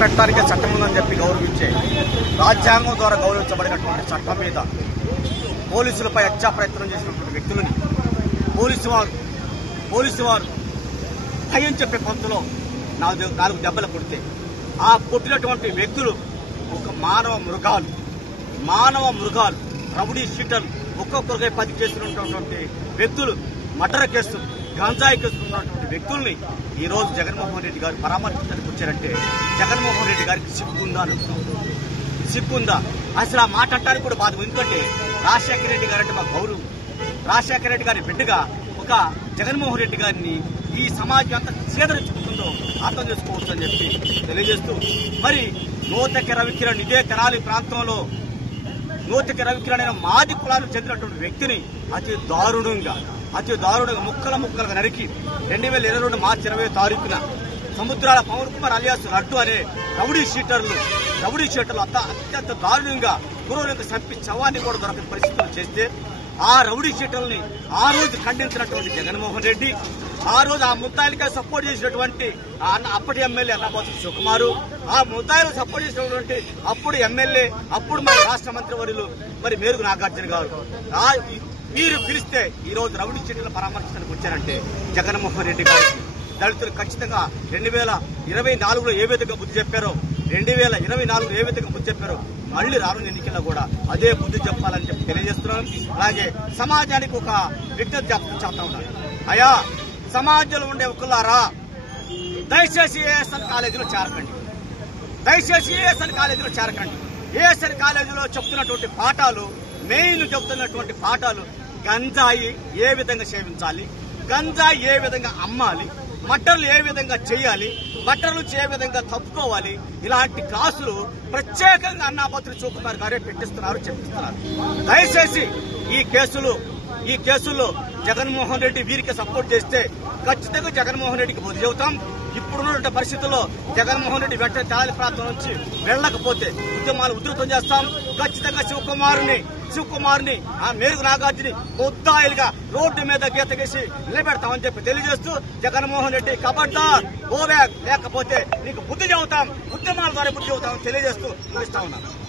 పెట్టడానికే చట్టం ఉందని చెప్పి గౌరవించే రాజ్యాంగం ద్వారా గౌరవించబడినటువంటి చట్టం మీద పోలీసులపై హత్యా ప్రయత్నం చేసినటువంటి వ్యక్తులని పోలీసు వారు భయం చెప్పే పంతులో 4 దెబ్బలు కొడితే ఆ కొట్టినటువంటి వ్యక్తులు ఒక మానవ మృగాలు రౌడీ షీటర్లు ఒక్కొక్కరికై 10 కేసులు ఉన్నటువంటి వ్యక్తులు, మర్డర్ కేసులు, గంజాయి కేసులు ఉన్నటువంటి వ్యక్తుల్ని ఈ రోజు జగన్మోహన్ రెడ్డి గారు పరామర్శించడానికి వచ్చారంటే జగన్మోహన్ రెడ్డి గారికి సిగ్గుందా అసలు ఆ మాట అంటానికి కూడా బాధ. ఎందుకంటే రాజశేఖర రెడ్డి గారు అంటే మా గౌరవం. రాజశేఖర రెడ్డి గారి బిడ్డగా ఒక జగన్మోహన్ రెడ్డి గారిని ఈ సమాజం అంతా చేదరించుకుంటుందో అర్థం చేసుకోవచ్చు అని చెప్పి తెలియజేస్తూ, మరి నూతకి రవికిరణ్ ఇదే తెనాలి ప్రాంతంలో నూతకి రవికిరణ్ అయిన మాది కులాలకు చెందినటువంటి వ్యక్తిని అతి దారుణంగా ముక్కలుగా నరికి 2022 మార్చి 20వ తారీఖున సముద్రాల పవన్ కుమార్ అలియాస్ లడ్డు అనే రౌడీ షీటర్లు అత్యంత దారుణంగా గురువులకు చంపి శవాన్ని కూడా దొరకని పరిస్థితులు చేస్తే ఆ రౌడీ షీటర్లని ఆ రోజు ఖండించినటువంటి జగన్మోహన్ రెడ్డి, ఆ రోజు ఆ ముద్దాయిలకే సపోర్ట్ చేసినటువంటి అప్పటి ఎమ్మెల్యే అన్నబోతు శివకుమారు, ఆ ముద్దాయిలకు సపోర్ట్ చేసినటువంటి అప్పుడు ఎమ్మెల్యే, అప్పుడు మరి రాష్ట్ర మంత్రివర్యులు మరి మేరుగు నాగార్జున గారు మీరు పిలిస్తే ఈ రోజు రౌడీ షీటర్లు పరామర్శించడానికి వచ్చారంటే జగన్మోహన్ రెడ్డి గారు దళితులు ఖచ్చితంగా 2024లో ఏ విధంగా బుద్ధి చెప్పారో 2024లో ఏ విధంగా బుద్ధి చెప్పారో మళ్లీ రానున్న ఎన్నికల్లో కూడా అదే బుద్ధి చెప్పాలని చెప్పి తెలియజేస్తున్నాను. అలాగే సమాజానికి ఒక విజ్ఞప్తి చేస్తా ఉన్నాను. అయ్యా, సమాజంలో ఉండే ఒకలారా దయచేసి ఏఎస్ఎన్ కాలేజీలో చేరకండి. ఏఎస్ఎన్ కాలేజీలో చెప్తున్నటువంటి పాఠాలు, మెయిన్ చెప్తున్నటువంటి పాఠాలు గంజాయి ఏ విధంగా సేవించాలి, గంజాయి ఏ విధంగా అమ్మాలి, మట్టర్లు ఏ విధంగా చేయాలి, బట్టల నుంచి ఏ విధంగా తప్పుకోవాలి, ఇలాంటి క్లాసులు ప్రత్యేకంగా అన్నాపత్రి శివకుమార్ గారే చెప్పిస్తున్నారు. దయచేసి ఈ కేసుల్లో జగన్మోహన్ రెడ్డి వీరికి సపోర్ట్ చేస్తే ఖచ్చితంగా జగన్మోహన్ రెడ్డికి బుద్ధి చెబుతాం. ఇప్పుడున్నటువంటి పరిస్థితుల్లో జగన్మోహన్ రెడ్డి వెంటనే తెనాలి ప్రాంతం నుంచి వెళ్లకపోతే ఉద్యమాలు ఉధృతం చేస్తాం. ఖచ్చితంగా శివకుమార్ని ఆ మేరుగు నాగార్జుని ముద్దాయిలుగా రోడ్డు మీద గీత గీసి నిలబెడతామని చెప్పి తెలియజేస్తూ, జగన్మోహన్ రెడ్డి కబడ్డార్ గో బ్యాక్, లేకపోతే నీకు బుద్ధి చెబుతాం, ఉద్యమాల ద్వారా బుద్ధి చెబుతామని తెలియజేస్తూ ముగిస్తా ఉన్నాను.